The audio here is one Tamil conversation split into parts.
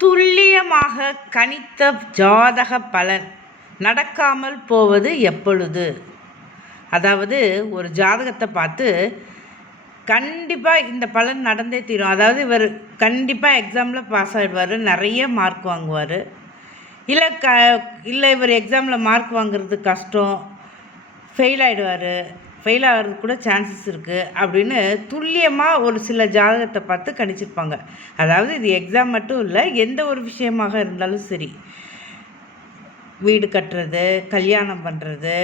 துல்லியமாக கணித்த ஜாதக பலன் நடக்காமல் போவது எப்பொழுது? அதாவது ஒரு ஜாதகத்தை பார்த்து கண்டிப்பாக இந்த பலன் நடந்தே தீரும். அதாவது இவர் கண்டிப்பாக எக்ஸாமில் பாஸ் ஆகிடுவார், நிறைய மார்க் வாங்குவார். இல்லை இவர் எக்ஸாமில் மார்க் வாங்குறது கஷ்டம், ஃபெயில் ஆகிடுவார், ஃபெயில் ஆகிறதுக்கு கூட சான்சஸ் இருக்குது அப்படின்னு துல்லியமாக ஒரு சில ஜாதகத்தை பார்த்து கணிச்சிருப்பாங்க. அதாவது இது எக்ஸாம் மட்டும் இல்லை, எந்த ஒரு விஷயமாக இருந்தாலும் சரி, வீடு கட்டுறது, கல்யாணம் பண்ணுறது,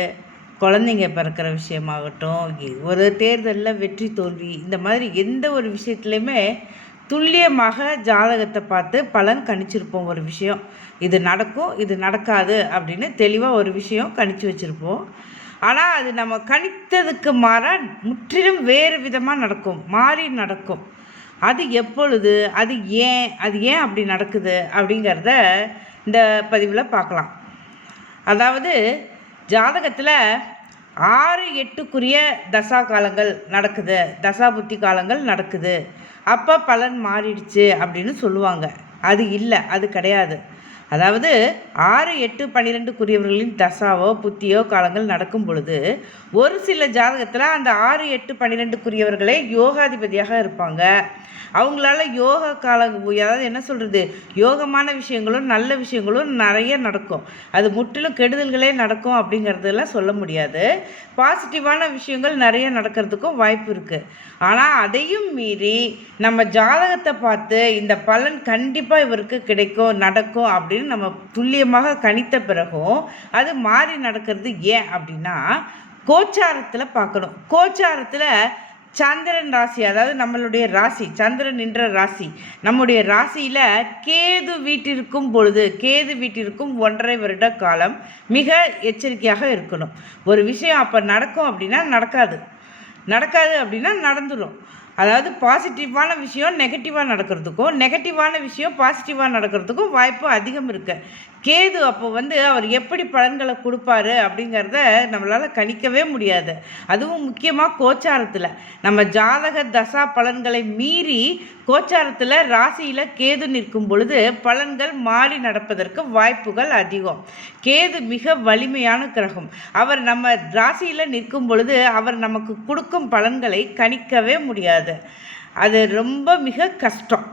குழந்தைங்க பிறக்கிற விஷயமாகட்டும், ஒரு தேர்தலில் வெற்றி தோல்வி, இந்த மாதிரி எந்த ஒரு விஷயத்துலையுமே துல்லியமாக ஜாதகத்தை பார்த்து பலன் கணிச்சிருப்போம். ஒரு விஷயம் இது நடக்கும், இது நடக்காது அப்படின்னு தெளிவாக ஒரு விஷயம் கணிச்சு வச்சுருப்போம். ஆனால் அது நம்ம கணித்ததுக்கு மாறாக முற்றிலும் வேறு விதமாக நடக்கும், மாறி நடக்கும். அது எப்பொழுது, அது ஏன் அப்படி நடக்குது அப்படிங்கிறத இந்த பதிவில் பார்க்கலாம். அதாவது ஜாதகத்தில் 6-8க்குரிய தசா காலங்கள் நடக்குது, தசா புத்தி காலங்கள் நடக்குது, அப்போ பலன் மாறிடுச்சு அப்படின்னு சொல்லுவாங்க. அது இல்லை, அது கிடையாது. அதாவது 6, 8, 12க்குரியவர்களின் தசாவோ புத்தியோ காலங்கள் நடக்கும் பொழுது ஒரு சில ஜாதகத்தில் அந்த 6, 8, 12க்குரியவர்களே யோகாதிபதியாக இருப்பாங்க. அவங்களால யோக அதாவது என்ன சொல்கிறது, யோகமான விஷயங்களும் நல்ல விஷயங்களும் நிறைய நடக்கும். அது முற்றிலும் கெடுதல்களே நடக்கும் அப்படிங்கிறதெல்லாம் சொல்ல முடியாது. பாசிட்டிவான விஷயங்கள் நிறைய நடக்கிறதுக்கும் வாய்ப்பு இருக்குது. ஆனால் அதையும் மீறி நம்ம ஜாதகத்தை பார்த்து இந்த பலன் கண்டிப்பாக இவருக்கு கிடைக்கும், நடக்கும் அப்படின்னு நம்ம துல்லியமாக கணித்த பிறகும் அது மாறி நடக்கிறது ஏன் அப்படின்னா, கோச்சாரத்தில் பார்க்கணும். கோச்சாரத்தில் சந்திரன் ராசி, அதாவது நம்மளுடைய ராசி, சந்திரன் என்ற ராசி, நம்முடைய ராசியில் கேது வீட்டிற்கும் பொழுது, கேது வீட்டிற்கும் 1.5 வருட காலம் மிக எச்சரிக்கையாக இருக்கணும். ஒரு விஷயம் அப்போ நடக்கும் அப்படின்னா நடக்காது அப்படின்னா நடந்துடும். அதாவது பாசிட்டிவான விஷயம் நெகட்டிவாக நடக்கிறதுக்கும், நெகட்டிவான விஷயம் பாசிட்டிவாக நடக்கிறதுக்கும் வாய்ப்பு அதிகம் இருக்குது. கேது அப்போ அவர் எப்படி பலன்களை கொடுப்பாரு அப்படிங்கிறத நம்மளால் கணிக்கவே முடியாது. அதுவும் முக்கியமாக கோச்சாரத்தில் நம்ம ஜாதக தசா பலன்களை மீறி கோச்சாரத்தில் ராசியில் கேது நிற்கும் பொழுது பலன்கள் மாறி நடப்பதற்கு வாய்ப்புகள் அதிகம். கேது மிக வலிமையான கிரகம். அவர் நம்ம ராசியில் நிற்கும் பொழுது அவர் நமக்கு கொடுக்கும் பலன்களை கணிக்கவே முடியாது. அது ரொம்ப மிக கஷ்டம்.